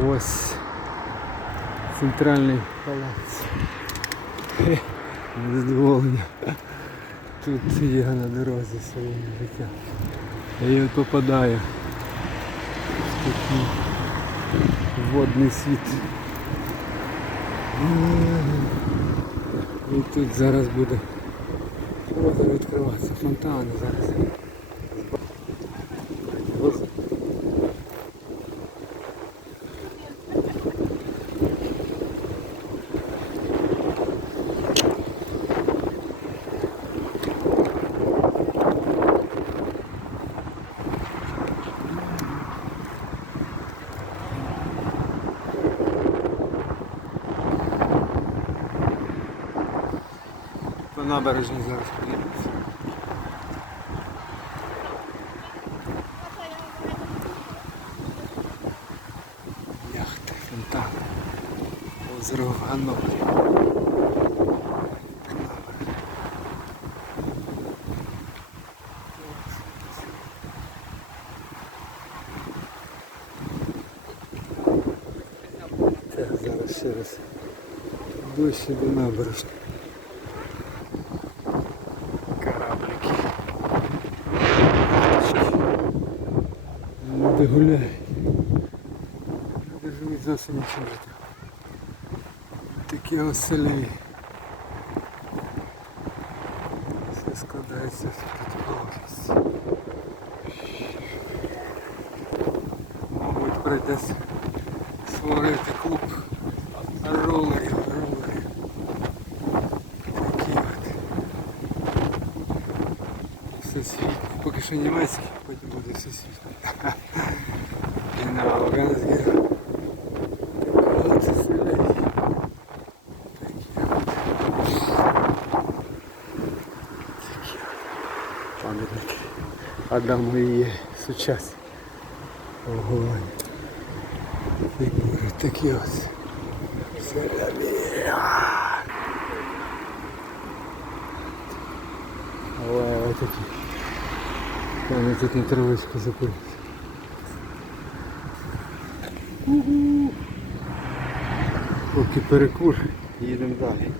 Ось центральний палац. Хе, Незадоволення. Тут є на дорозі своє життя. І от попадаю в такий водний світ. І тут зараз буде озеро відкриватися, фонтани зараз. По набережні зараз подивимося. Яхта, фонтан. Озеро в зараз ще раз. Ближче до набережні. Люди гуляють. Люди живуть зовсім іншим життям. Такі оселі. Все складається в противоположність. Мабуть, прийдеться створити клуб ролерів, ролерів. Такі от. Всесвітній. Поки що німецький, потім буде всесвітній. Генерал от. Пам'ятники. Адаму і сучасні. Ого. Фігури такі ось. Селяві. Але такі. Вони тут на травичку запилися. Поки перекур, їдемо далі.